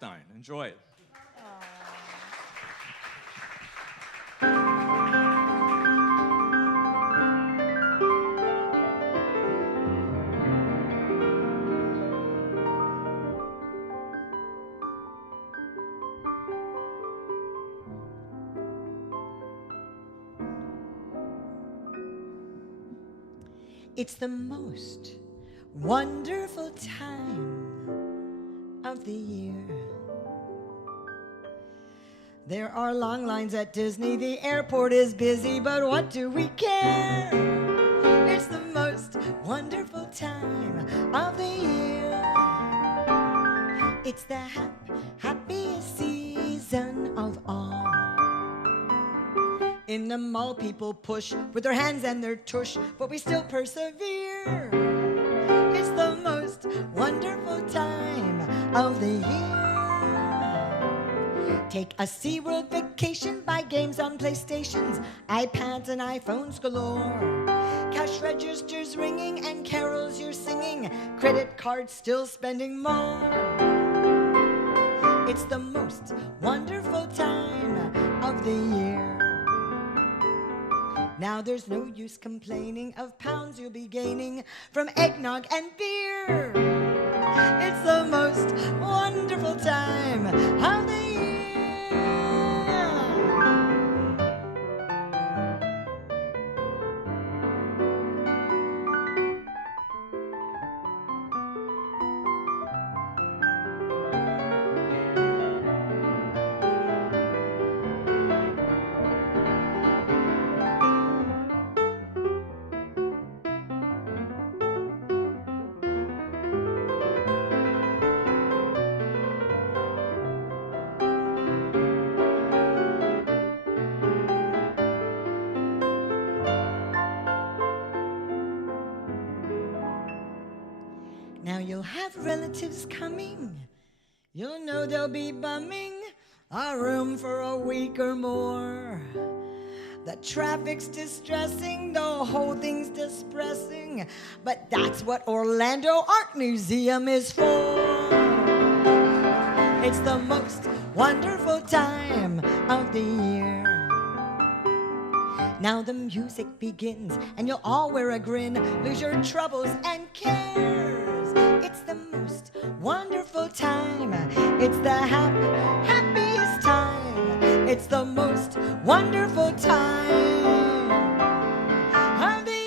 Stein. Enjoy it. It's the most wonderful time of the year. There are long lines at Disney, the airport is busy, but what do we care? It's the most wonderful time of the year. It's the happiest season of all. In the mall, people push with their hands and their tush, but we still persevere. It's the most wonderful time of the year. Take a SeaWorld vacation, buy games on PlayStations, iPads and iPhones galore. Cash registers ringing and carols you're singing, credit cards still spending more. It's the most wonderful time of the year. Now there's no use complaining of pounds you'll be gaining from eggnog and beer. It's the most wonderful time of the year. Now you'll have relatives coming. You'll know they'll be bumming a room for a week or more. The traffic's distressing, the whole thing's distressing, but that's what Orlando Art Museum is for. It's the most wonderful time of the year. Now the music begins and you'll all wear a grin, lose your troubles and cares. It's the most wonderful time. It's the happiest time. It's the most wonderful time of the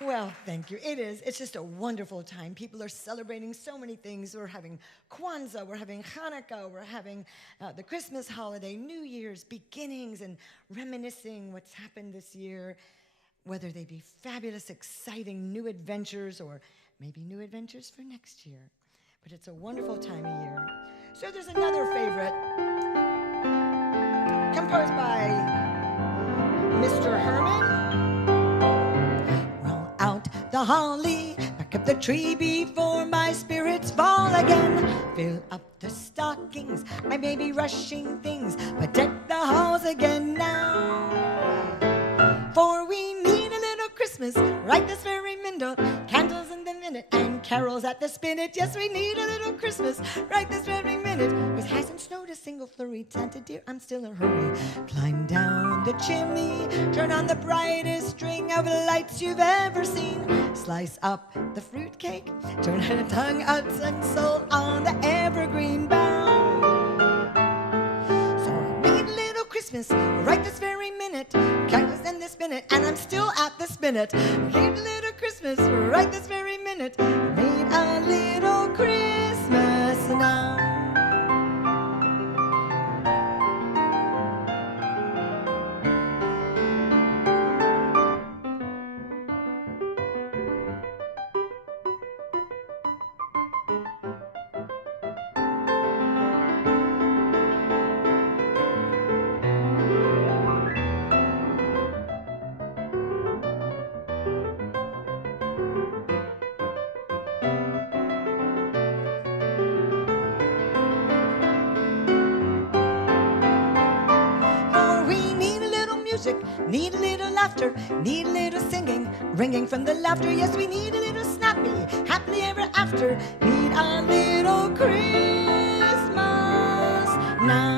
Well, thank you. It is. It's just a wonderful time. People are celebrating so many things. We're having Kwanzaa, we're having Hanukkah, we're having the Christmas holiday, New Year's, beginnings, and reminiscing what's happened this year, whether they be fabulous, exciting new adventures or maybe new adventures for next year. But it's a wonderful time of year. So there's another favorite composed by Mr. Herman. Out the holly, back up the tree before my spirits fall again. Fill up the stockings, I may be rushing things, but deck the halls again now. For we need a little Christmas right this very minute. Candles in the minute and carols at the spinet. Yes, we need a little Christmas right this very minute. It hasn't snowed a single flurry. Santa dear, I'm still in a hurry. Climb down the chimney, turn on the brightest string of lights you've ever seen. Slice up the fruitcake, turn a tongue out and soul on the evergreen bough. So I need a little Christmas right this very minute. Candles in the spinet, and I'm still at the spinet. Need a little Christmas right this very minute. Need a little Christmas now. music, need a little laughter, need a little singing, ringing from the laughter. Yes, we need a little snappy, happily ever after, need a little Christmas now.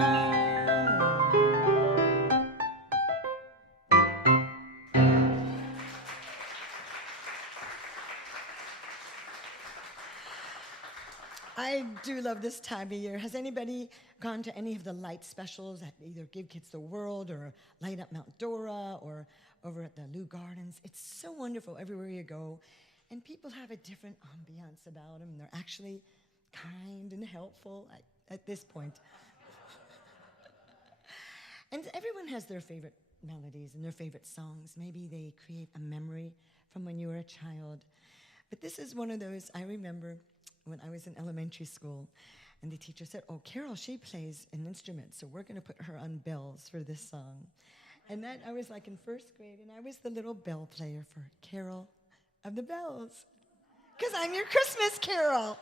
I do love this time of year. Has anybody gone to any of the light specials at either Give Kids the World or Light Up Mount Dora or over at the Lou Gardens? It's so wonderful everywhere you go. And people have a different ambiance about them. They're actually kind and helpful at this point. And everyone has their favorite melodies and their favorite songs. Maybe they create a memory from when you were a child. But this is one of those I remember when I was in elementary school, and the teacher said, oh, Carol, she plays an instrument, so we're going to put her on bells for this song. And then I was like in first grade, and I was the little bell player for Carol of the Bells, because I'm your Christmas Carol.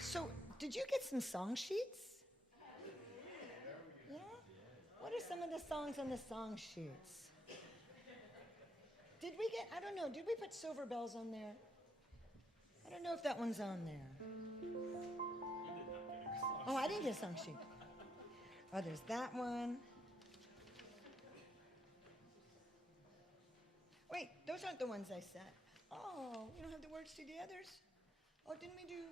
So, did you get some song sheets? Yeah? What are some of the songs on the song sheets? Did we get, I don't know, did we put Silver Bells on there? I don't know if that one's on there. Oh, I didn't get a song sheet. Oh, there's that one. Wait, those aren't the ones I said. Oh, you don't have the words to the others? Oh, didn't we do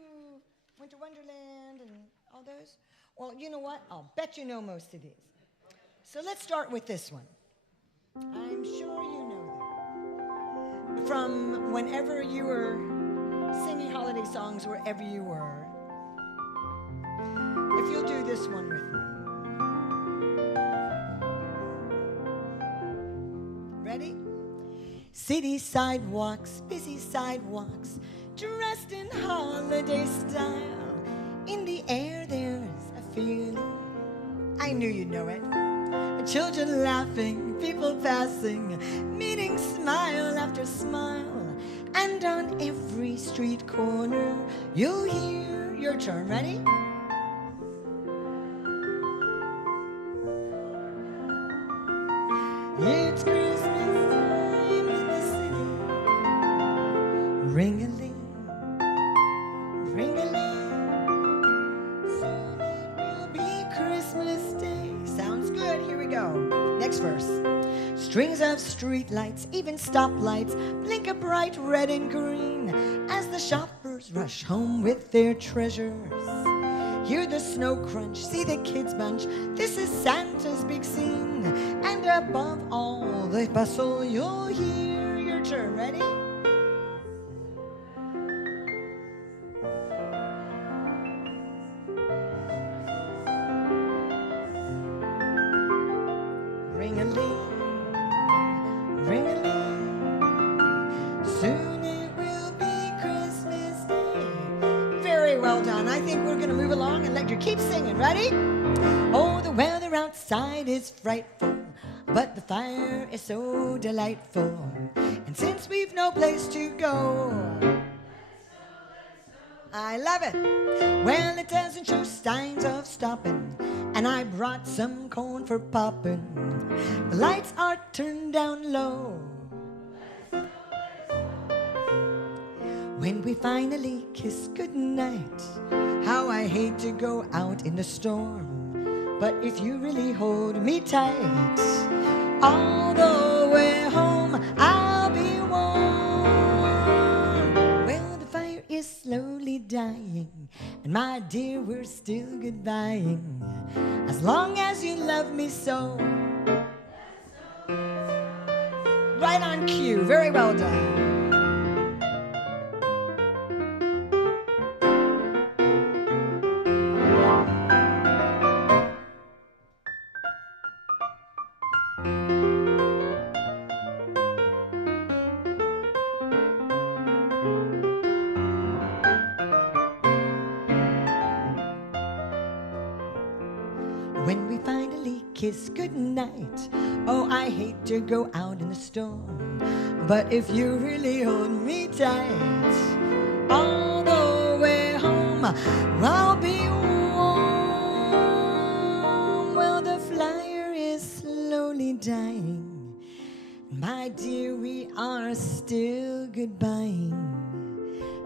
Winter Wonderland and all those? Well, you know what? I'll bet you know most of these. So let's start with this one. I'm sure you know that. From whenever you were singing holiday songs, wherever you were. If you'll do this one with me. Ready? City sidewalks, busy sidewalks, dressed in holiday style. In the air there's a feeling, I knew you'd know it. Children laughing, people passing, meeting smile after smile. And on every street corner, you'll hear your turn. Ready? It's Christmas time in the city. Ring-a-ling, ring-a-ling. Soon it will be Christmas Day. Sounds good. Here we go. Next verse. Strings of street lights, even stoplights, blink a bright red and green as the shoppers rush home with their treasures. Hear the snow crunch, see the kids bunch. This is Santa's big scene. And above all the bustle, you'll hear your turn. Ready? Ring-a-ling, ring-a-ling. Soon it will be Christmas Day. Very well done. I think we're going to move along and let you keep singing. Ready? Oh, the weather outside is frightful, but the fire is so delightful. And since we've no place to go, I love it. Well, it doesn't show signs of stopping, and I brought some corn for popping. The lights are turned down low. When we finally kiss goodnight, how I hate to go out in the storm. But if you really hold me tight, all the way home I'll be warm. Well, the fire is slowly dying, and my dear, we're still goodbying. As long as you love me so. Right on cue. Very well done. When we finally kiss goodnight, oh, I hate to go out in the storm. But if you really hold me tight, all the way home I'll be warm. Well, the flyer is slowly dying. My dear, we are still goodbying.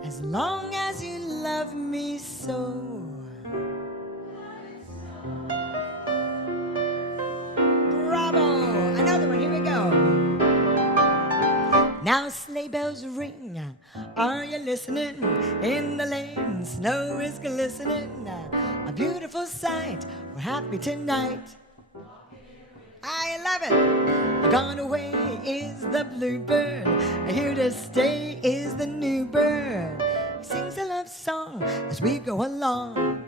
As long as you love me so. Another one, here we go. Now sleigh bells ring, are you listening? In the lane, snow is glistening. A beautiful sight, we're happy tonight. I love it. Gone away is the bluebird, here to stay is the new bird. He sings a love song as we go along.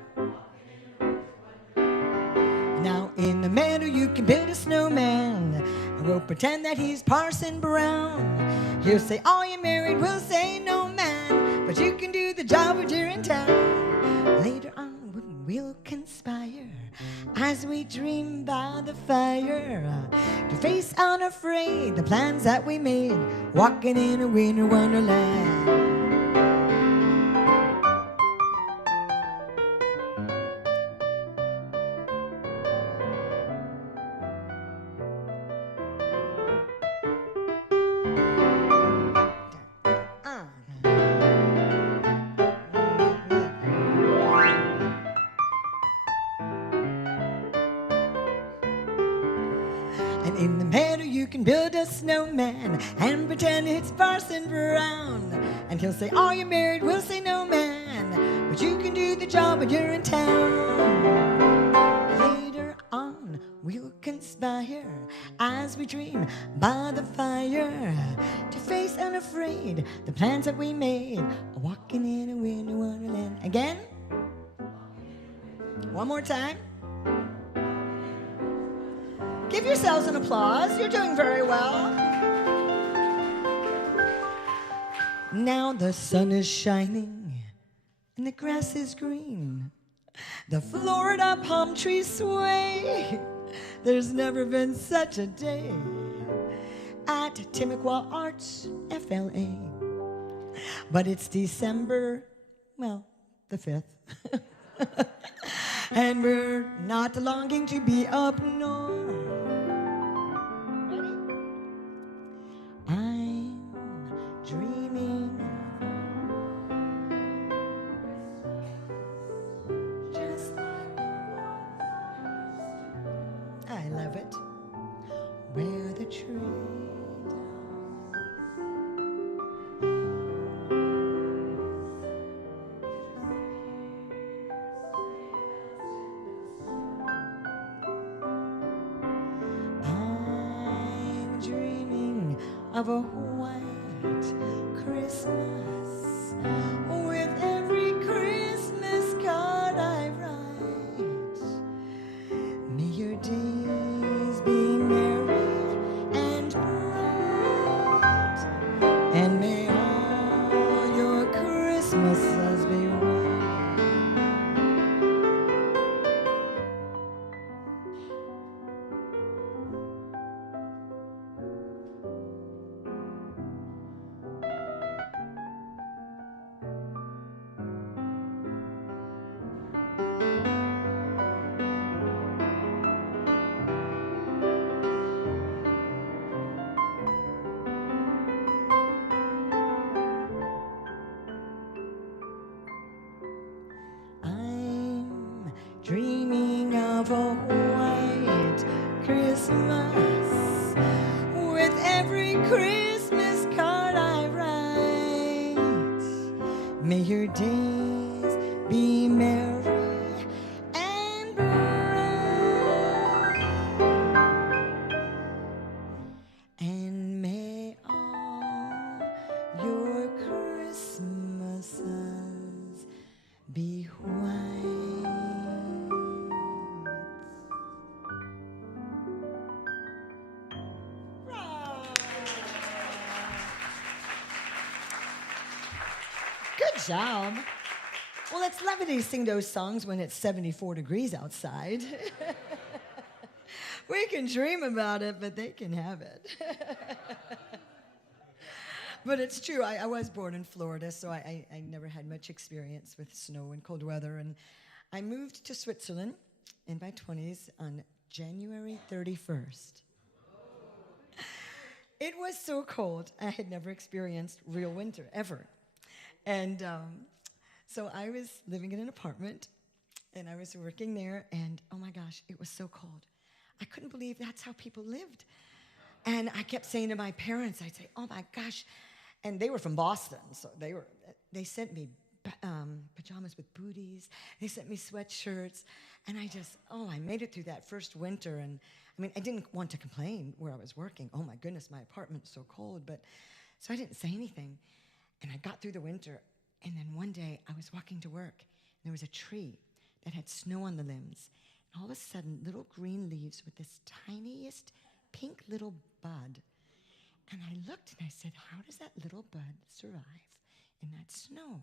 Now in the meadow you can build a snowman, and we'll pretend that he's Parson Brown. He'll say, are you married? We'll say, no man, but you can do the job when you're in town. Later on we'll conspire as we dream by the fire to face unafraid the plans that we made, walking in a winter wonderland. And in the meadow you can build a snowman and pretend it's Parson Brown. And he'll say, are you married? We'll say, no man, but you can do the job when you're in town. Later on we'll conspire as we dream by the fire to face unafraid the plans that we made, walking in a winter wonderland. Again? One more time. Give yourselves an applause. You're doing very well. Now the sun is shining and the grass is green. The Florida palm trees sway. There's never been such a day at Timucua Arts, FLA. But it's December, well, the 5th. And we're not longing to be up north. Ready? I'm dreaming just like I love it. Where the tree of a white Christmas with every Christmas card I write. May your days be merry and bright, and may all your Christmases be white. Dreaming of a white Christmas with every Christmas card I write. May your days be merry and bright, and may all your Christmases be white. Good job. Well, it's lovely to sing those songs when it's 74 degrees outside. We can dream about it, but they can have it. But it's true. I was born in Florida, so I never had much experience with snow and cold weather. And I moved to Switzerland in my 20s on January 31st. It was so cold. I had never experienced real winter, ever. And so I was living in an apartment, and I was working there, and oh my gosh, it was so cold. I couldn't believe that's how people lived. And I kept saying to my parents, I'd say, oh my gosh, and they were from Boston, so they sent me pajamas with booties, they sent me sweatshirts, and I made it through that first winter, and I mean, I didn't want to complain where I was working. Oh my goodness, my apartment's so cold, so I didn't say anything. And I got through the winter, and then one day I was walking to work, and there was a tree that had snow on the limbs. And all of a sudden, little green leaves with this tiniest pink little bud. And I looked and I said, how does that little bud survive in that snow?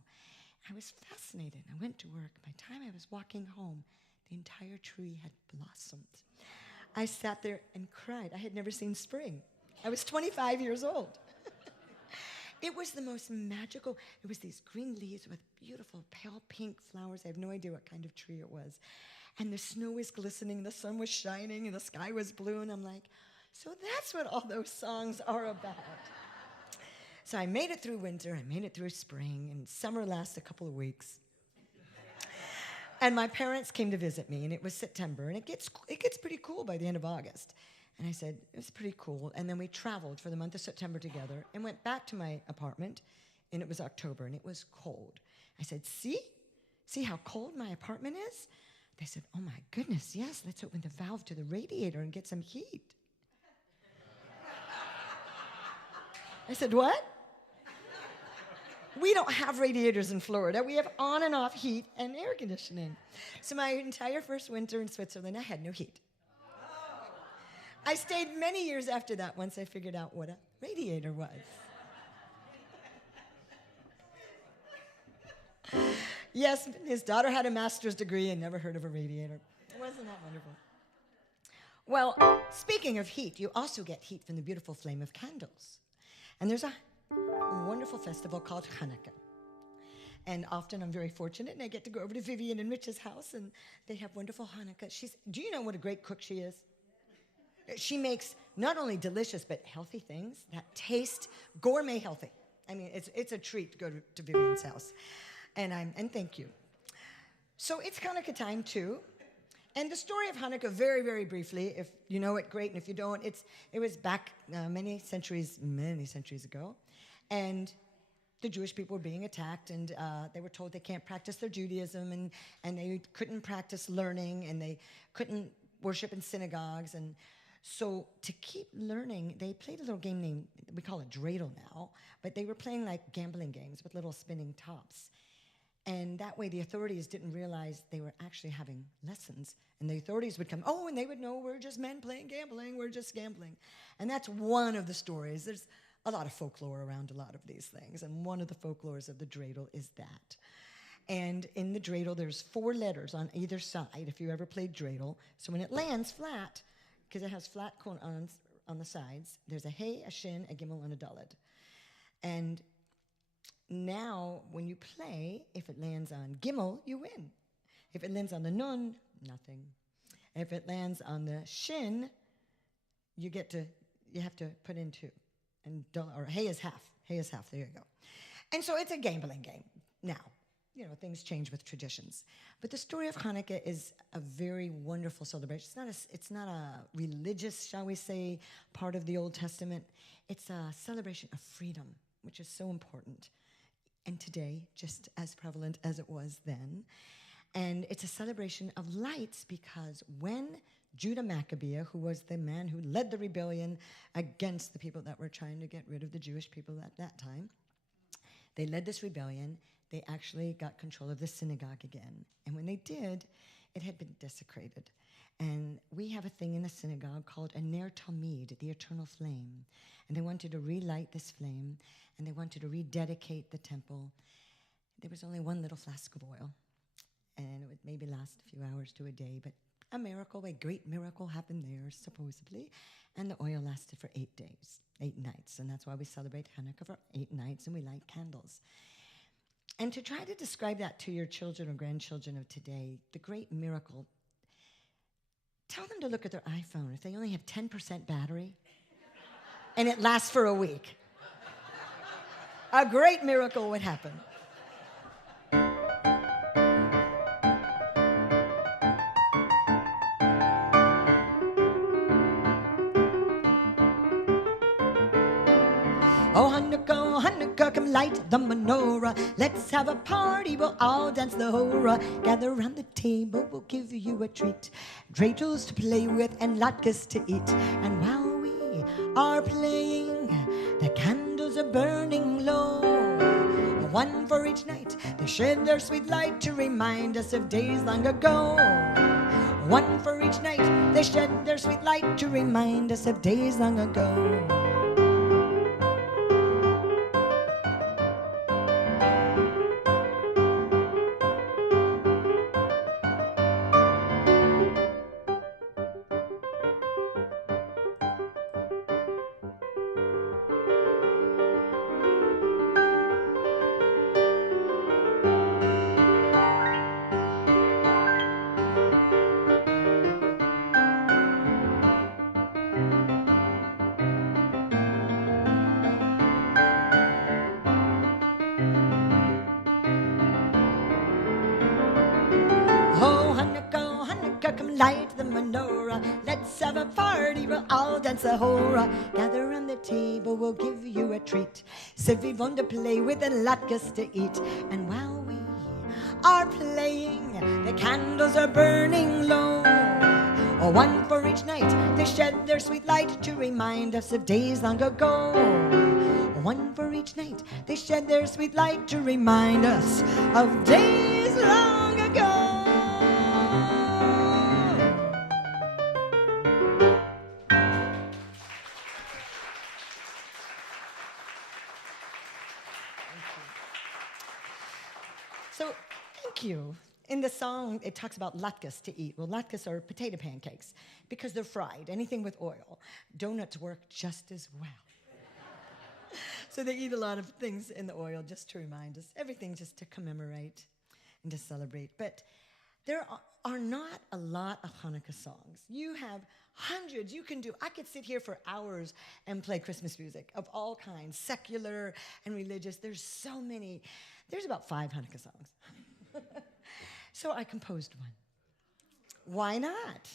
I was fascinated. I went to work. By the time I was walking home, the entire tree had blossomed. I sat there and cried. I had never seen spring. I was 25 years old. It was the most magical. It was these green leaves with beautiful pale pink flowers. I have no idea what kind of tree it was. And the snow was glistening, the sun was shining, and the sky was blue. And I'm like, so that's what all those songs are about. So I made it through winter, I made it through spring, and summer lasts a couple of weeks. And my parents came to visit me, and it was September, and it gets pretty cool by the end of August. And I said, it was pretty cool. And then we traveled for the month of September together and went back to my apartment, and it was October, and it was cold. I said, see how cold my apartment is? They said, oh my goodness, yes, let's open the valve to the radiator and get some heat. I said, what? We don't have radiators in Florida. We have on and off heat and air conditioning. So my entire first winter in Switzerland, I had no heat. I stayed many years after that once I figured out what a radiator was. Yes, his daughter had a master's degree and never heard of a radiator. Wasn't that wonderful? Well, speaking of heat, you also get heat from the beautiful flame of candles. And there's a wonderful festival called Hanukkah. And often I'm very fortunate, and I get to go over to Vivian and Rich's house, and they have wonderful Hanukkah. Do you know what a great cook she is? She makes not only delicious, but healthy things that taste gourmet healthy. I mean, it's a treat to go to Vivian's house. And thank you. So it's Hanukkah time, too. And the story of Hanukkah, very, very briefly, if you know it, great, and if you don't, it was back many centuries ago. And the Jewish people were being attacked, and they were told they can't practice their Judaism, and they couldn't practice learning, and they couldn't worship in synagogues. And so to keep learning, they played a little game named, we call it dreidel now, but they were playing like gambling games with little spinning tops. And that way the authorities didn't realize they were actually having lessons. And the authorities would come, and they would know we're just men playing gambling, we're just gambling. And that's one of the stories. There's a lot of folklore around a lot of these things, and one of the folklores of the dreidel is that. And in the dreidel, there's 4 letters on either side, if you ever played dreidel. So when it lands flat, because it has flat corners on the sides, there's a hey, a shin, a gimel, and a daled. And now, when you play, if it lands on gimel, you win. If it lands on the nun, nothing. If it lands on the shin, you have to put in 2. Or hay is half. Hay is half. There you go. And so it's a gambling game. Now, things change with traditions. But the story of Hanukkah is a very wonderful celebration. It's not a religious, shall we say, part of the Old Testament. It's a celebration of freedom, which is so important. And today, just as prevalent as it was then. And it's a celebration of lights because when Judah Maccabee, who was the man who led the rebellion against the people that were trying to get rid of the Jewish people at that time, they led this rebellion. They actually got control of the synagogue again. And when they did, it had been desecrated. And we have a thing in the synagogue called a ner talmid, the eternal flame. And they wanted to relight this flame, and they wanted to rededicate the temple. There was only 1 little flask of oil, and it would maybe last a few hours to a day, but a great miracle happened there, supposedly, and the oil lasted for 8 days, 8 nights, and that's why we celebrate Hanukkah for 8 nights, and we light candles. And to try to describe that to your children or grandchildren of today, the great miracle, tell them to look at their iPhone. If they only have 10% battery, and it lasts for a week, a great miracle would happen. Oh, Hanukkah, Hanukkah, come light the menorah. Let's have a party, we'll all dance the hora. Gather round the table, we'll give you a treat. Dreidels to play with and latkes to eat. And while we are playing, the candles are burning low. 1 for each night, they shed their sweet light to remind us of days long ago. 1 for each night, they shed their sweet light to remind us of days long ago. Come light the menorah. Let's have a party, we'll all dance a hora. Gather around the table, we'll give you a treat. Sivivon to play with and latkes to eat. And while we are playing, the candles are burning low. 1 for each night, they shed their sweet light to remind us of days long ago. 1 for each night, they shed their sweet light to remind us of days long ago. So, thank you. In the song, it talks about latkes to eat. Well, latkes are potato pancakes because they're fried, anything with oil. Donuts work just as well. So So they eat a lot of things in the oil just to remind us, everything just to commemorate and to celebrate. But there are not a lot of Hanukkah songs. You have hundreds you can do. I could sit here for hours and play Christmas music of all kinds, secular and religious. There's so many. There's about 5 Hanukkah songs. So I composed one. Why not?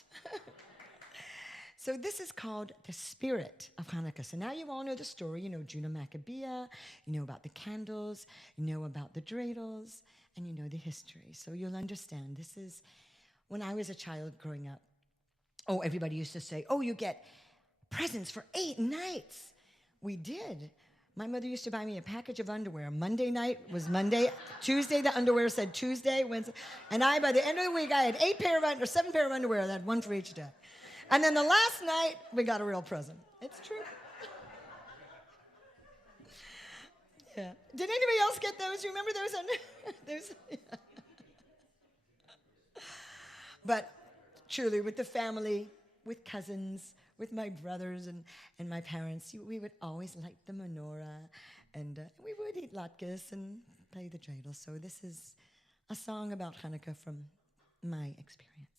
So this is called The Spirit of Hanukkah. So now you all know the story. You know Judah Maccabea, you know about the candles, you know about the dreidels, and you know the history. So you'll understand. This is when I was a child growing up. Oh, everybody used to say, oh, you get presents for 8 nights. We did. My mother used to buy me a package of underwear. Monday night was Monday. Tuesday, the underwear said Tuesday, Wednesday. And by the end of the week, I had 7 pair of underwear. I had one for each day. And then the last night, we got a real present. It's true. Yeah. Did anybody else get those? You remember those? Yeah. But truly, with the family, with cousins, with my brothers and my parents, we would always light the menorah, and we would eat latkes and play the dreidel. So this is a song about Hanukkah from my experience.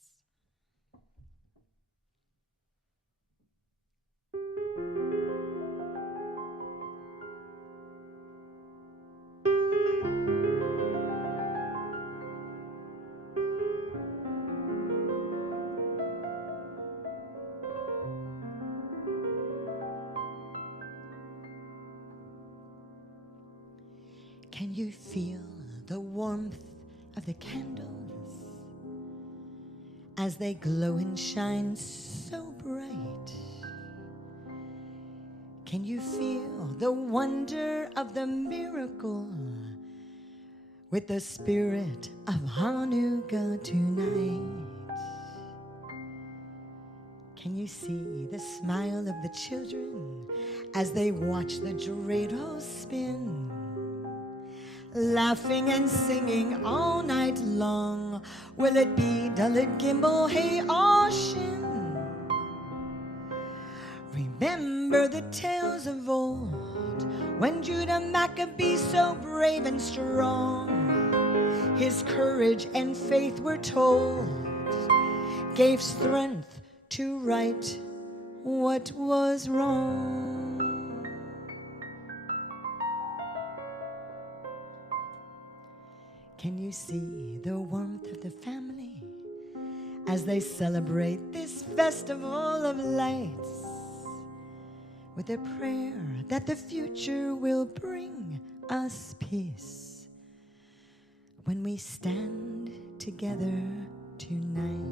Can you feel the warmth of the candles as they glow and shine so bright? Can you feel the wonder of the miracle with the spirit of Hanukkah tonight? Can you see the smile of the children as they watch the dreidel spin? Laughing and singing all night long. Will it be Dalit Gimel Hey Shin? Remember the tales of old, when Judah Maccabee, so brave and strong, his courage and faith were told, gave strength to right what was wrong. Can you see the warmth of the family as they celebrate this festival of lights, with a prayer that the future will bring us peace when we stand together tonight?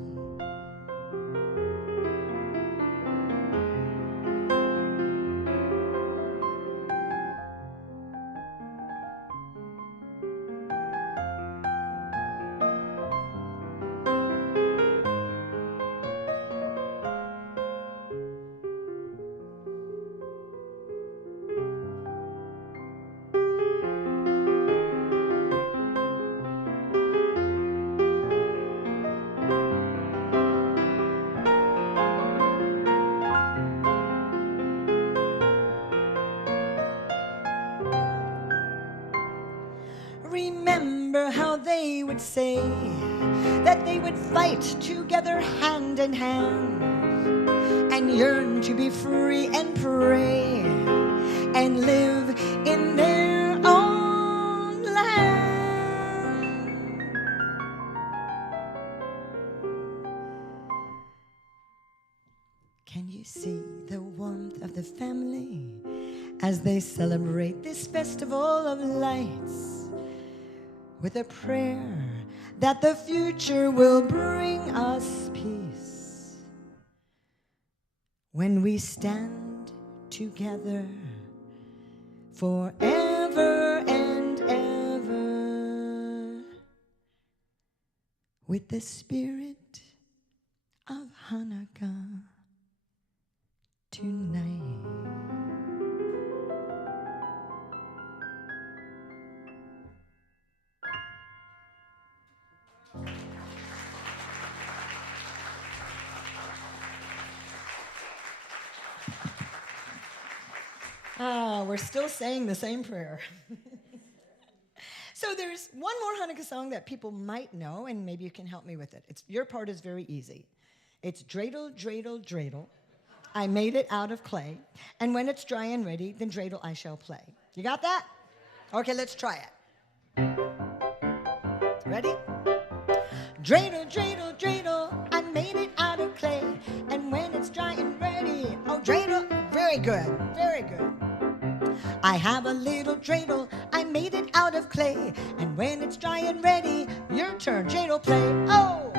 Remember how they would say that they would fight together hand in hand and yearn to be free and pray and live in their own land. Can you see the warmth of the family as they celebrate this festival of lights, with a prayer that the future will bring us peace when we stand together forever and ever, with the spirit of Hanukkah tonight. We're still saying the same prayer. So there's one more Hanukkah song that people might know, and maybe you can help me with it. Your part is very easy. It's dreidel, dreidel, dreidel. I made it out of clay, and when it's dry and ready, then dreidel I shall play. You got that? Okay, let's try it. Ready? Dreidel, dreidel, dreidel, I made it out of clay, and when it's dry and ready, oh, dreidel, very good, very good. I have a little dreidel, I made it out of clay, and when it's dry and ready, your turn, dreidel, play, oh!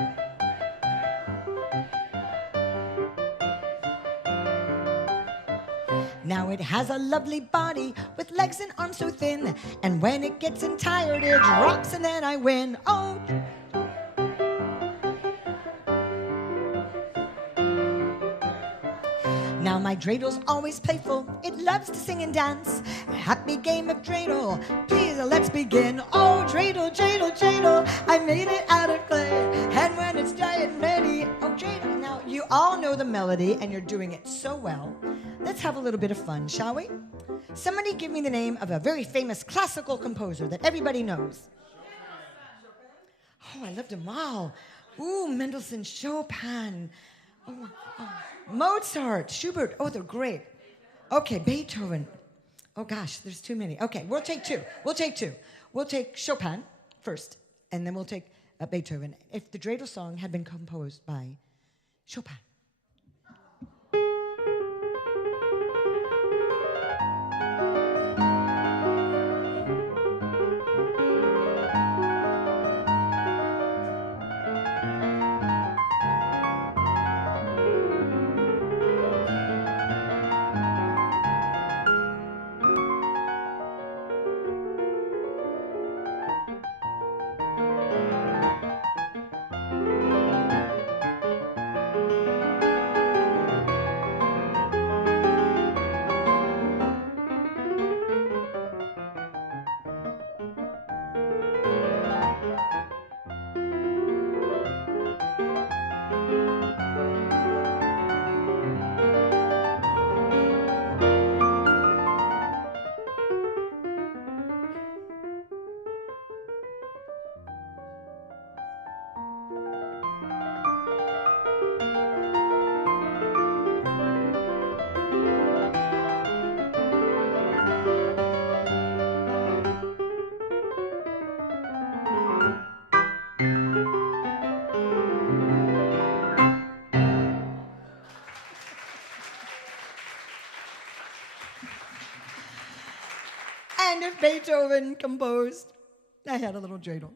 Now it has a lovely body with legs and arms so thin, and when it gets tired, it drops and then I win, oh! Now my dreidel's always playful, it loves to sing and dance. A happy game of dreidel, please let's begin. Oh, dreidel, dreidel, dreidel, I made it out of clay, and when it's dry and ready, oh, dreidel. Now you all know the melody and you're doing it so well. Let's have a little bit of fun, shall we? Somebody give me the name of a very famous classical composer that everybody knows. Oh, I loved them all. Ooh, Mendelssohn, Chopin. Oh, Mozart, Schubert. Oh, they're great. Okay, Beethoven. Oh, gosh, there's too many. Okay, we'll take two. We'll take Chopin first, and then we'll take Beethoven. If the dreidel song had been composed by Chopin. And if Beethoven composed, I had a little dreidel.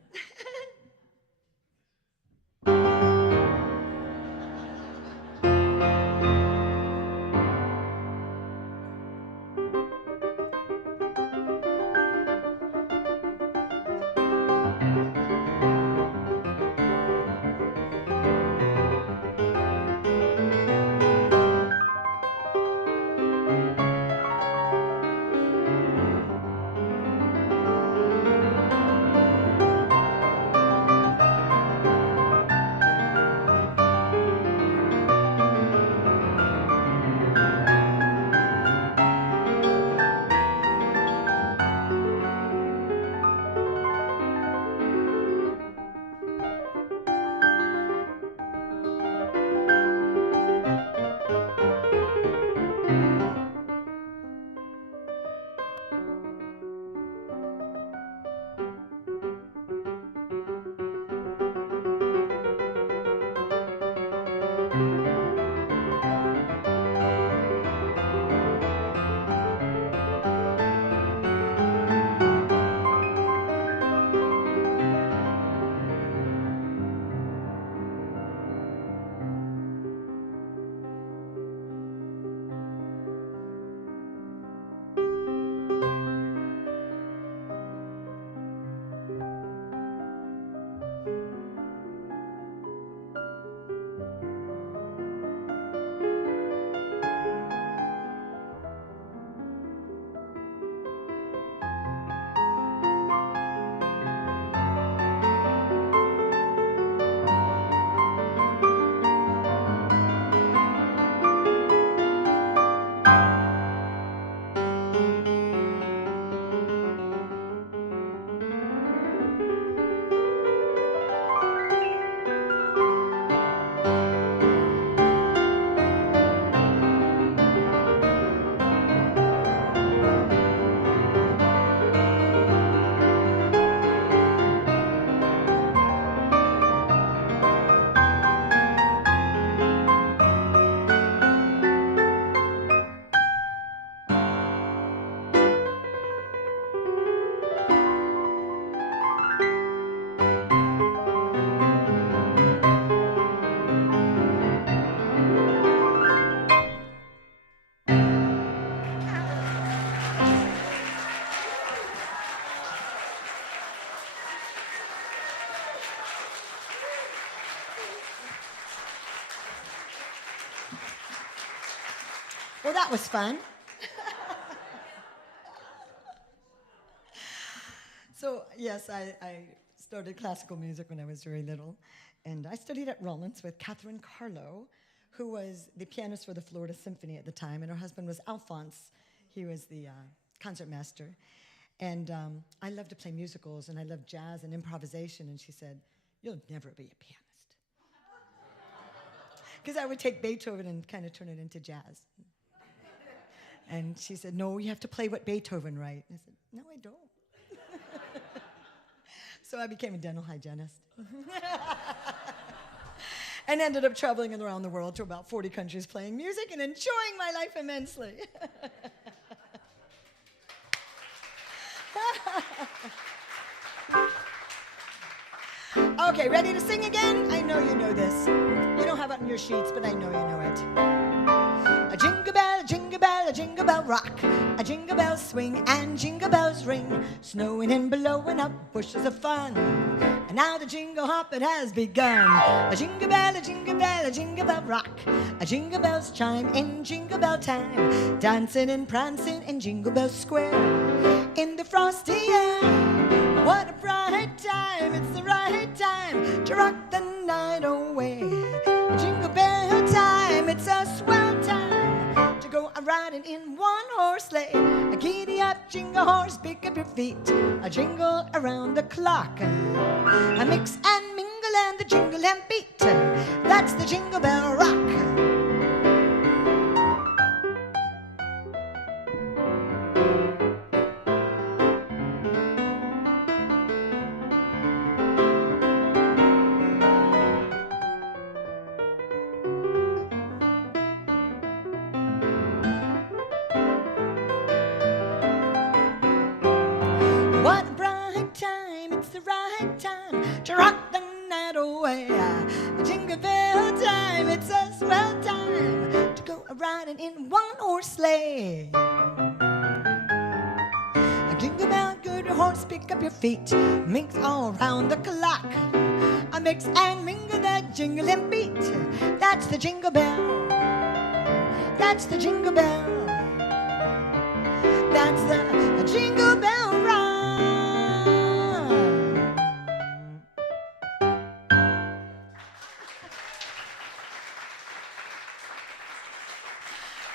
Well, that was fun. So, yes, I started classical music when I was very little. And I studied at Rollins with Catherine Carlo, who was the pianist for the Florida Symphony at the time. And her husband was Alphonse. He was the concertmaster. And I loved to play musicals, and I loved jazz and improvisation. And she said, "You'll never be a pianist." Because I would take Beethoven and kind of turn it into jazz. And she said, "No, you have to play what Beethoven wrote." And I said, "No, I don't." So I became a dental hygienist. And ended up traveling around the world to about 40 countries playing music and enjoying my life immensely. Okay, ready to sing again? I know you know this. You don't have it on your sheets, but I know you know it. A jingle bell, a jingle bell rock. A jingle bell swing and jingle bells ring. Snowing and blowing up bushes of fun. And now the jingle hop, it has begun. A jingle bell, a jingle bell, a jingle bell rock. A jingle bells chime in jingle bell time. Dancing and prancing in Jingle Bell Square. In the frosty air, what a bright time. It's the right time to rock the night away. Jingle bell time, it's a swell time to go a-riding in one-horse sleigh. A giddy up, jingle horse, pick up your feet. A jingle around the clock. A mix and mingle and the jingle and beat. That's the Jingle Bell Rock. What a bright time, it's the right time to rock the night away. A jingle bell time, it's a swell time to go a-riding in one-horse sleigh. A jingle bell, good horse, pick up your feet, mix all around the clock. A mix and mingle that jingle and beat. That's the Jingle Bell. That's the Jingle Bell. That's the Jingle Bell Rock.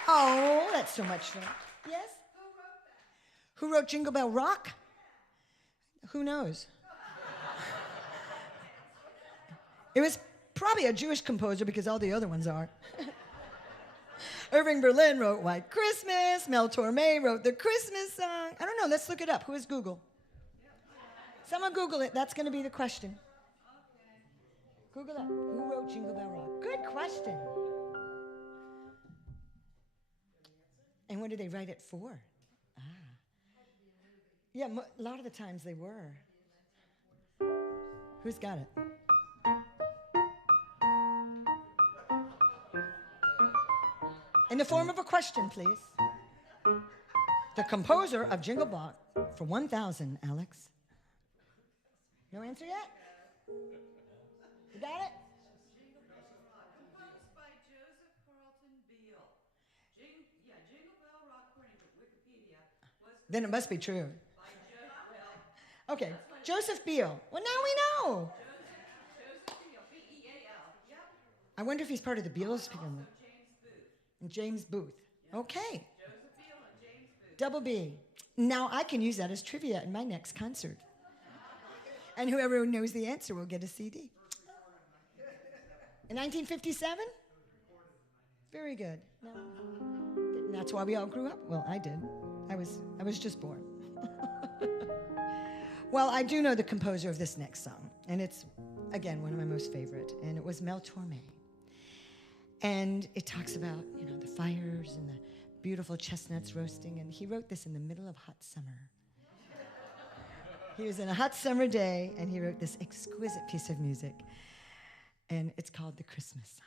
Oh, that's so much fun. Yes? Who wrote Jingle Bell Rock? Who knows? It was probably a Jewish composer because all the other ones are. Irving Berlin wrote White Christmas. Mel Torme wrote the Christmas song. I don't know. Let's look it up. Who is Google? Someone Google it. That's going to be the question. Google up. Who wrote Jingle Bell Rock? Good question. And what did they write it for? Ah. Yeah, a lot of the times they were. Who's got it? In the form of a question, please. The composer of Jingle Bell for 1,000, Alex. No answer yet? You got it? Composed by Joseph Carlton Beale. Jingle Bell Rock, according to Wikipedia, was Then it must be true. by Joseph. Okay, Joseph Beale. Well, now we know. Joseph Beale, B-E-A-L. Yep. I wonder if he's part of the Beatles. James Booth. And James Booth. Okay, Joseph Beale and James Booth. double B. Now I can use that as trivia in my next concert. And whoever knows the answer will get a CD. In 1957? Very good. No. And that's why we all grew up. Well, I did. I was just born. Well, I do know the composer of this next song, and it's, again, one of my most favorite, and it was Mel Torme. And it talks about, the fires and the beautiful chestnuts roasting, and he wrote this in the middle of hot summer. He was in a hot summer day, and he wrote this exquisite piece of music, and it's called The Christmas Song.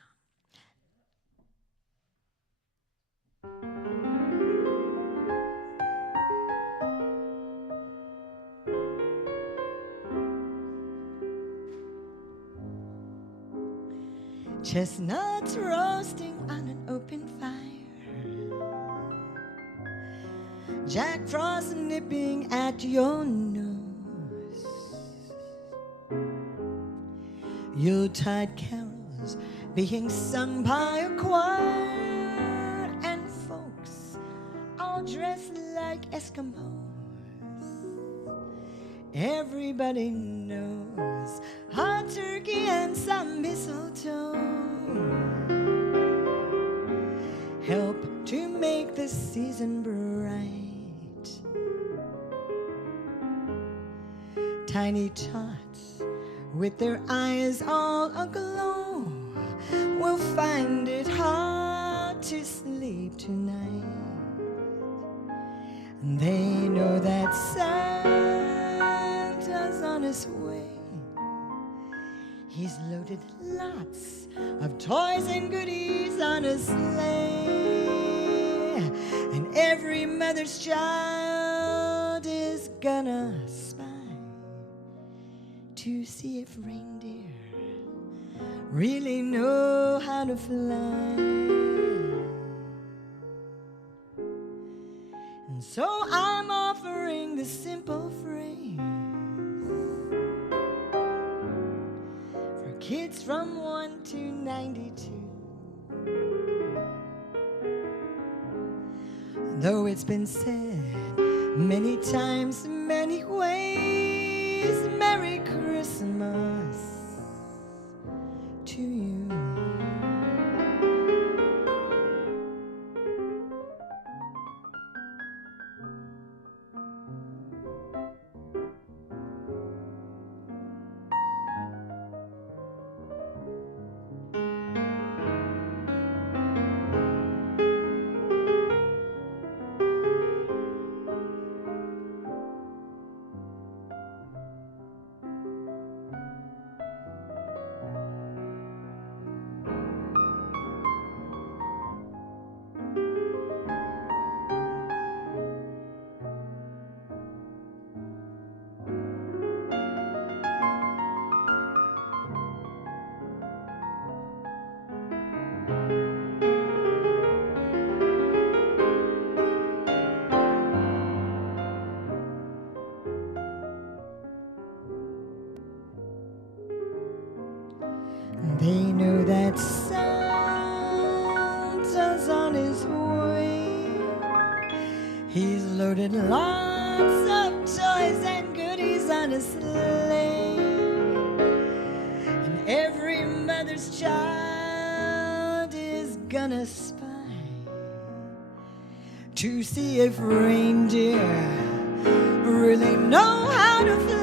Chestnuts roasting on an open fire. Jack Frost nipping at your nose, Yuletide carols being sung by a choir, and folks all dressed like Eskimos. Everybody knows hot turkey and some mistletoe help to make the season bright. Tiny tots with their eyes all aglow will find it hard to sleep tonight. They know that Santa's on his way. He's loaded lots of toys and goodies on a sleigh, and every mother's child is gonna spy to see if reindeer really know how to fly. And so I'm offering the simple phrase for kids from 1 to 92. Though it's been said many times, many ways, Merry Christmas to you. They know that Santa's on his way. He's loaded lots of toys and goodies on his sleigh, and every mother's child is gonna spy to see if reindeer really know how to fly.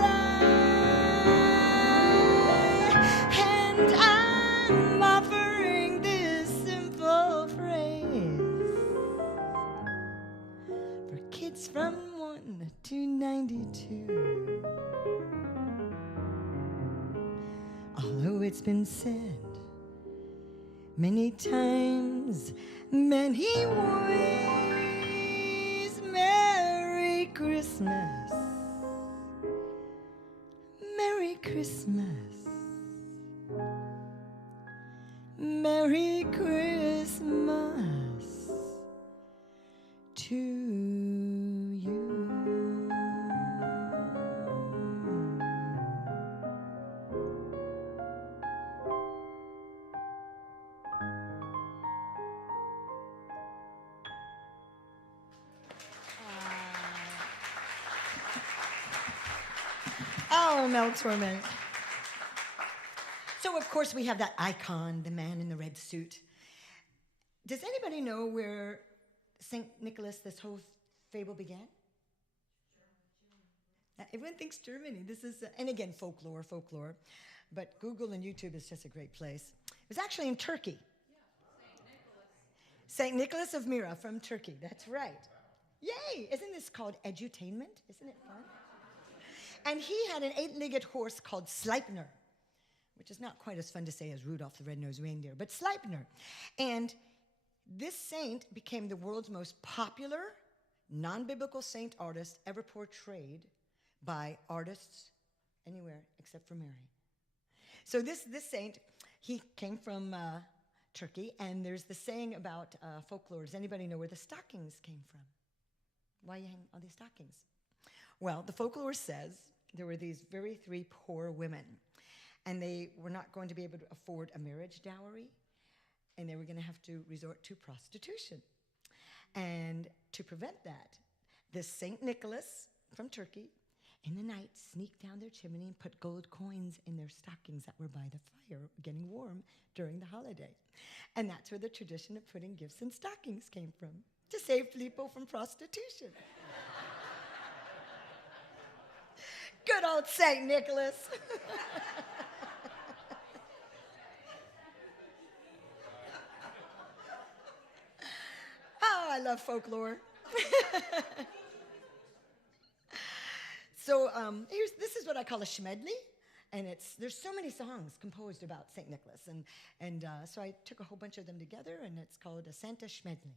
From 1 to 92. Although it's been said many times, many ways, Merry Christmas, Merry Christmas, Merry Christmas to you. Oh, Mel Torment. So, of course, we have that icon, the man in the red suit. Does anybody know where St. Nicholas, this whole fable began? Everyone thinks Germany. This is, and again, folklore. But Google and YouTube is just a great place. It was actually in Turkey. St. Nicholas of Myra from Turkey. That's right. Yay! Isn't this called edutainment? Isn't it fun? And he had an 8-legged horse called Sleipnir, which is not quite as fun to say as Rudolph the Red-Nosed Reindeer, but Sleipnir. And this saint became the world's most popular non-biblical saint artist ever portrayed by artists anywhere except for Mary. So this saint, he came from Turkey, and there's the saying about folklore. Does anybody know where the stockings came from? Why you hang all these stockings? Well, the folklore says there were these very three poor women, and they were not going to be able to afford a marriage dowry, and they were going to have to resort to prostitution. And to prevent that, this St. Nicholas from Turkey, in the night, sneaked down their chimney and put gold coins in their stockings that were by the fire, getting warm during the holiday. And that's where the tradition of putting gifts in stockings came from, to save people from prostitution. Good old St. Nicholas. Oh, I love folklore. So this is what I call a schmedley, and there's so many songs composed about St. Nicholas, and so I took a whole bunch of them together, and it's called a Santa schmedley.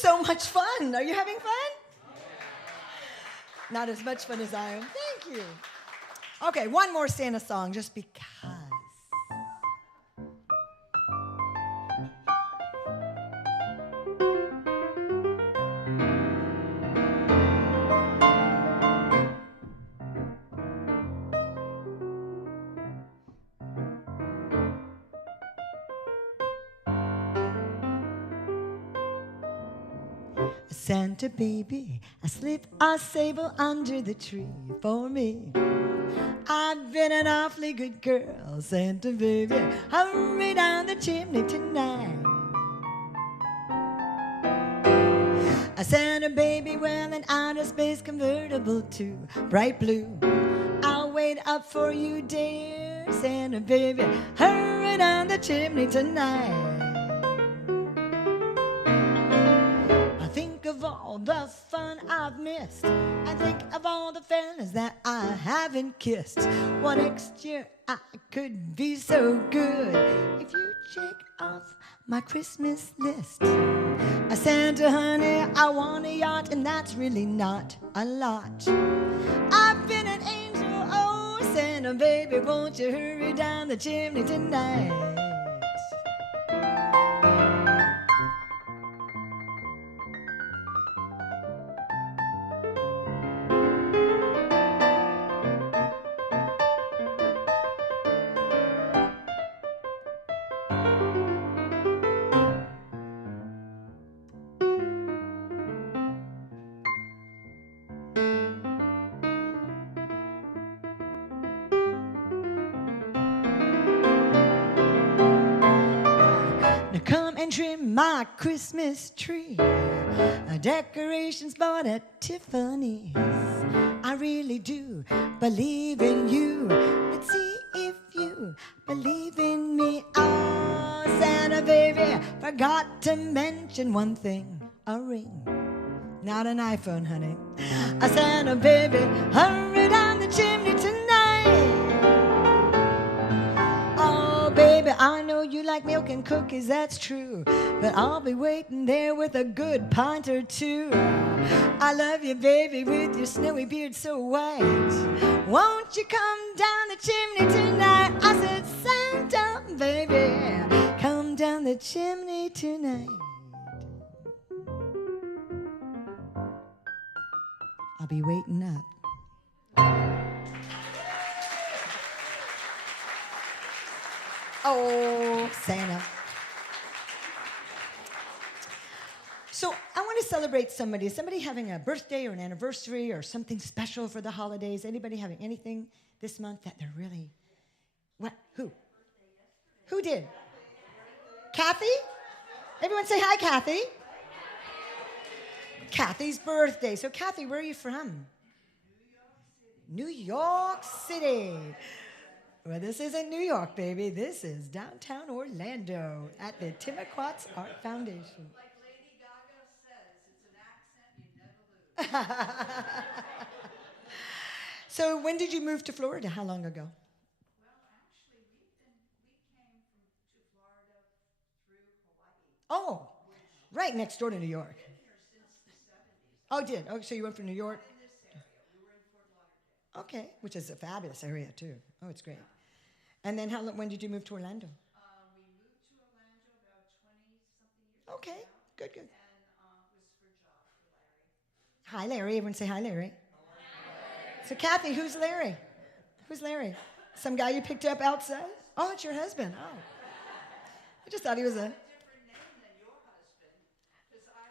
so much fun. Are you having fun? Not as much fun as I am. Thank you. Okay, one more Santa song, just because. Santa baby, I slip a sable under the tree for me. I've been an awfully good girl, Santa baby. Hurry down the chimney tonight. A Santa baby, well, an outer space convertible to bright blue. I'll wait up for you, dear Santa baby. Hurry down the chimney tonight. Of all the fun I've missed, I think of all the fellas that I haven't kissed. What next year I could be so good if you check off my Christmas list. I Santa honey, I want a yacht, and that's really not a lot. I've been an angel, oh Santa baby, won't you hurry down the chimney tonight? Come and trim my Christmas tree. Decorations bought at Tiffany's. I really do believe in you. Let's see if you believe in me. Oh, Santa baby, forgot to mention one thing. A ring, not an iPhone, honey. Santa baby, hurry down the chimney tonight. Baby, I know you like milk and cookies, that's true. But I'll be waiting there with a good pint or two. I love you, baby, with your snowy beard so white. Won't you come down the chimney tonight? I said, Santa, baby, come down the chimney tonight. I'll be waiting up. Oh, Santa. So I want to celebrate somebody. Is somebody having a birthday or an anniversary or something special for the holidays? Anybody having anything this month that they're really... What? Who? Who did? Kathy? Everyone say hi, Kathy. Kathy's birthday. So, Kathy, where are you from? New York City. Well, this isn't New York, baby. This is downtown Orlando at the Timaquats Art Foundation. Like Lady Gaga says, it's an accent you never lose. So when did you move to Florida? How long ago? Well, actually, we came to Florida through Hawaii. Oh, right next door to New York. We've been here since the 70s. Oh, did? Oh, so you went from New York? Not in this area. We were in Fort Lauderdale. Okay, which is a fabulous area, too. Oh, it's great. And then when did you move to Orlando? We moved to Orlando about 20-something years ago. Okay, good. And was for jobs for Larry. Hi, Larry. Everyone say hi, Larry. Hi. So, Kathy, who's Larry? Who's Larry? Some guy you picked up outside? Oh, it's your husband. Oh. I just thought he was a... Different name than your husband, because I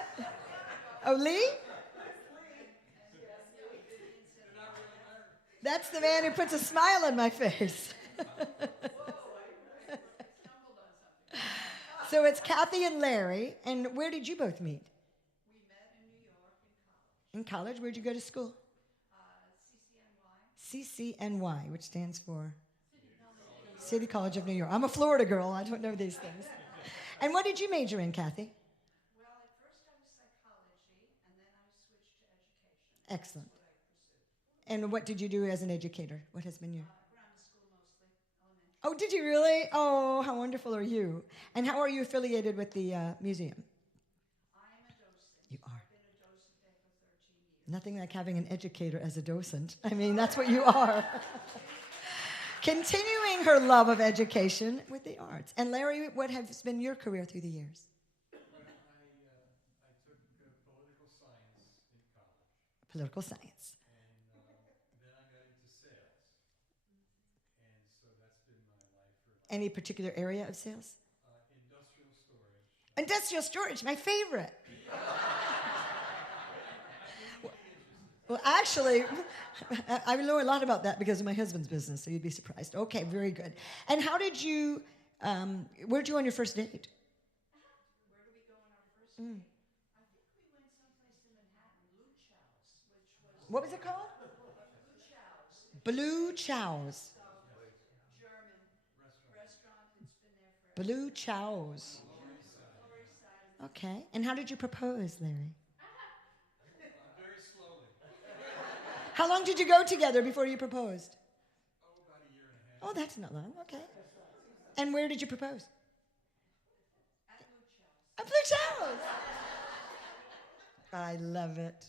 asked, who's this man? Oh, Lee? That's the man who puts a smile on my face. So it's Kathy and Larry. And where did you both meet? We met in New York In in college. college? Where'd you go to school? CCNY. CCNY, which stands for? City College of New York. I'm a Florida girl. I don't know these things. And what did you major in, Kathy? Well, at first I was psychology, and then I switched to education. Excellent. That's what I pursued. And what did you do as an educator? What has been your... Grammar school mostly, elementary. Oh, did you really? Oh, how wonderful are you? And how are you affiliated with the museum? I'm a docent. You are. I've been a docent there for 13 years. Nothing like having an educator as a docent. I mean, that's what you are. Continuing her love of education with the arts. And Larry, what has been your career through the years? Well, I took political science in college, Political science. and then I got into sales, and so that's been my life for about Any particular area of sales? industrial storage. Industrial storage, my favorite. Well, actually, I know a lot about that because of my husband's business, so you'd be surprised. Okay, very good. And how did you, where'd you go on your first date? Where do we go on our first date? I think we went someplace in Manhattan, Blue Chow's, which was What was it called? Blue Chow's. Blue Chow's. German restaurant. It's been there forever. Blue Chow's. Lower East Side. Okay. And how did you propose, Larry? Very slowly. How long did you go together before you proposed? Oh, about a year and a half. Oh, that's not long. Okay. And where did you propose? At Blue Chow's. At Blue Chow's. I love it.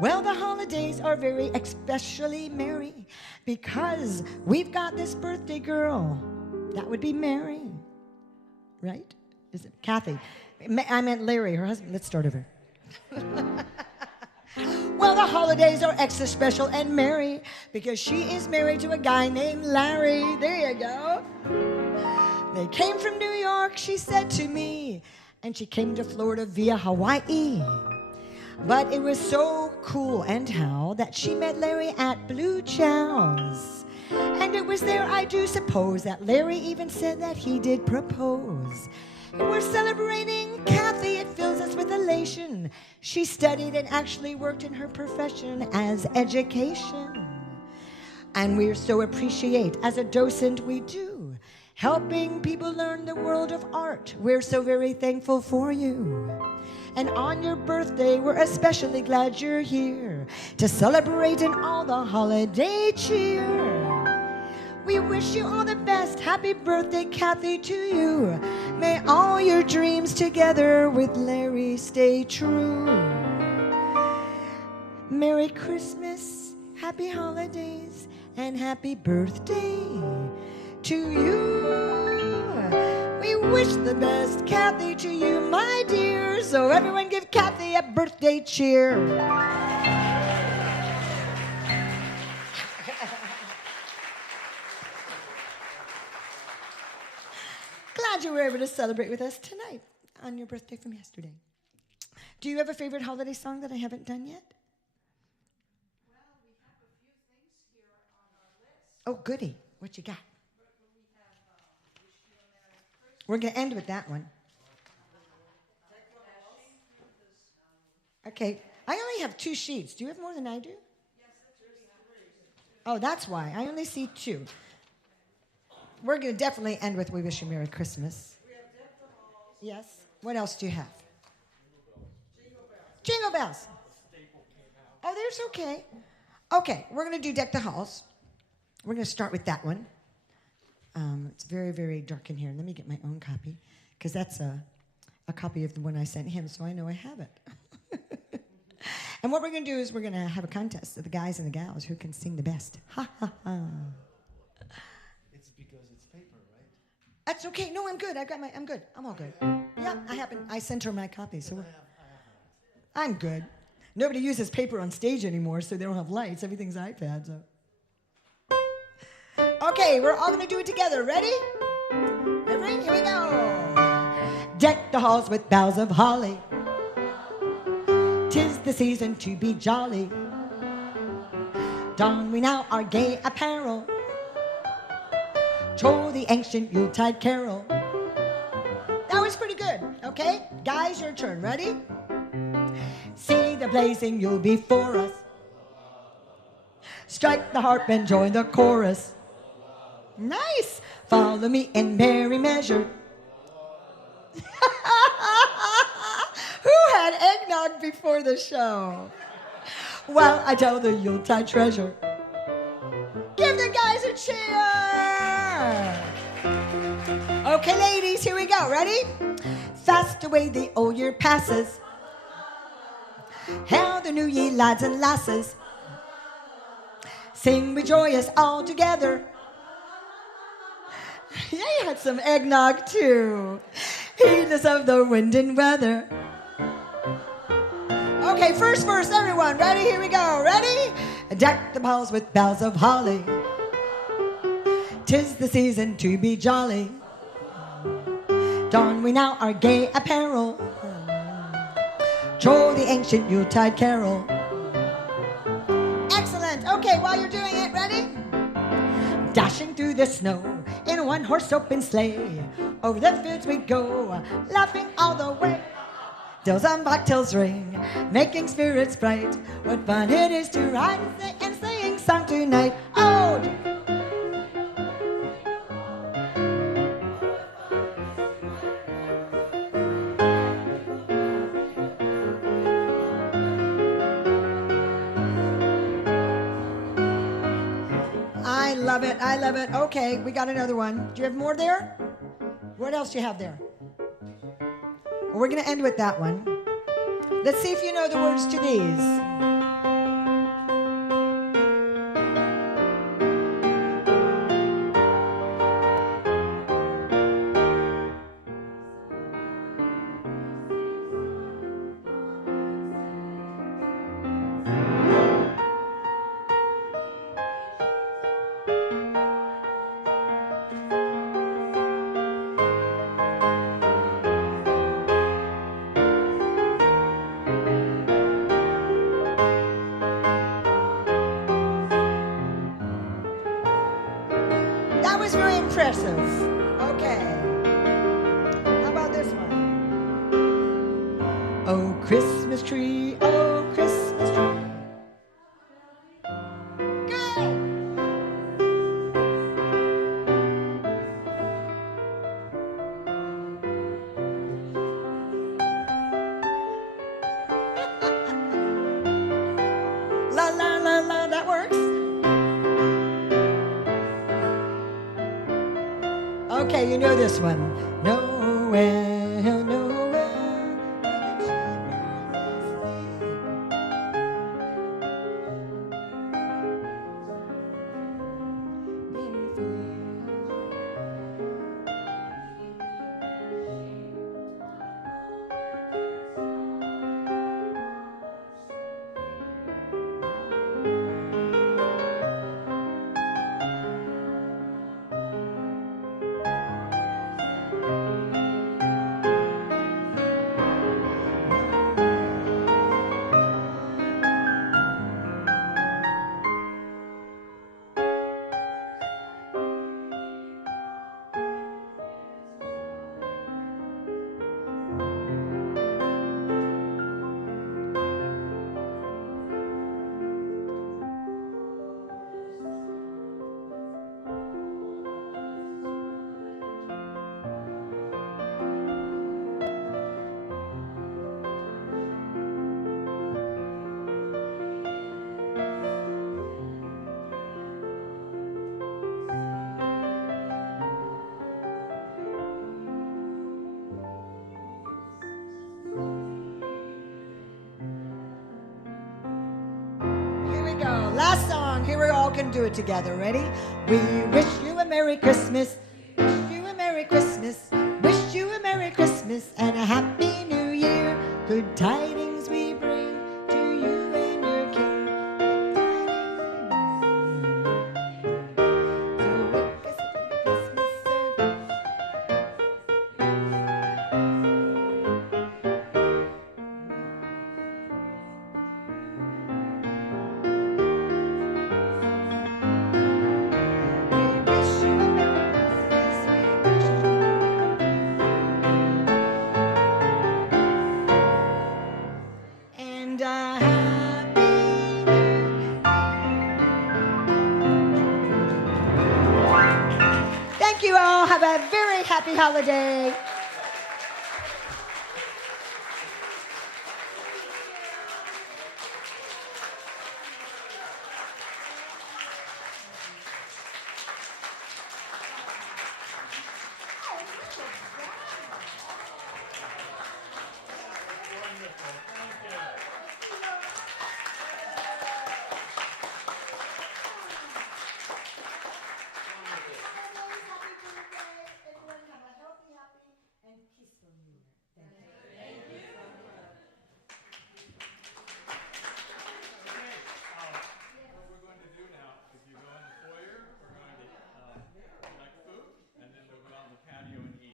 Well, the holidays are very especially merry because we've got this birthday girl. That would be Mary, right? Is it Kathy? I meant Larry, her husband. Let's start over. Well, the holidays are extra special and merry because she is married to a guy named Larry. There you go. They came from New York, she said to me, and she came to Florida via Hawaii. But it was so cool and how that she met Larry at Blue Chow's. And it was there, I do suppose, that Larry even said that he did propose. And we're celebrating Kathy, it fills us with elation. She studied and actually worked in her profession as education. And we so appreciate, as a docent we do, helping people learn the world of art. We're so very thankful for you. And on your birthday, we're especially glad you're here to celebrate in all the holiday cheer. We wish you all the best. Happy birthday, Kathy, to you. May all your dreams together with Larry stay true. Merry Christmas, happy holidays, and happy birthday to you. We wish the best, Kathy, to you, my dear. So everyone give Kathy a birthday cheer. Glad you were able to celebrate with us tonight on your birthday from yesterday. Do you have a favorite holiday song that I haven't done yet? Well, we have a few things here on our list. Oh, goody. What you got? We have Wish You a Merry Christmas. We're going to end with that one. Dashing through the snow. Okay. I only have 2 sheets. Do you have more than I do? Yes, that's what we have. Oh, that's why. I only see 2. We're going to definitely end with We Wish You Merry Christmas. We have Deck the Halls. Yes. What else do you have? Jingle bells. Oh, there's okay. Okay, we're going to do Deck the Halls. We're going to start with that one. It's very, very dark in here. Let me get my own copy, because that's a copy of the one I sent him, so I know I have it. And what we're going to do is we're going to have a contest of the guys and the gals who can sing the best. Ha, ha, ha. It's because it's paper, right? That's okay. No, I'm good. I'm good. I'm all good. Yeah, I sent her my copy, so we're, I'm good. Nobody uses paper on stage anymore, so they don't have lights. Everything's iPad, so. Okay, we're all gonna do it together. Ready? Ready? Here we go. Deck the halls with boughs of holly. 'Tis the season to be jolly. Don we now our gay apparel. Troll the ancient Yuletide carol. That was pretty good, okay? Guys, your turn. Ready? See the blazing Yule before us. Strike the harp and join the chorus. Nice! Follow me in merry measure. Who had eggnog before the show? Well, I tell the Yuletide treasure. Give the to cheer. Okay, ladies, here we go. Ready? Fast away the old year passes. Hail the new ye lads and lasses. Sing we joyous all together. Yeah, you had some eggnog too. Heedless of the wind and weather. Okay, first verse, everyone. Ready? Here we go. Ready? Deck the halls with boughs of holly. 'Tis the season to be jolly. Don we now our gay apparel. Troll the ancient Yuletide carol. Excellent. Okay, while you're doing it, ready? Dashing through the snow in a one-horse open sleigh. Over the fields we go, laughing all the way. Dills and bobtails ring, making spirits bright. What fun it is to ride and sing song tonight. Oh! I love it. I love it. Okay, we got another one. Do you have more there? What else do you have there? Well, we're going to end with that one. Let's see if you know the words to these. That was very impressive. Okay. How about this one? Oh, Christmas tree, oh, Christmas tree. Good. La, la, la, la, that works. Okay, you know this one. Nowhere, nowhere. Last song. Here we all can do it together. Ready? We wish you a Merry Christmas. Wish you a Merry Christmas. Wish you a Merry Christmas and a Happy New Year. Good tidings we bring to you and your king. Good tidings. So make us a Christmas service. Thank you all. Have a very happy holiday.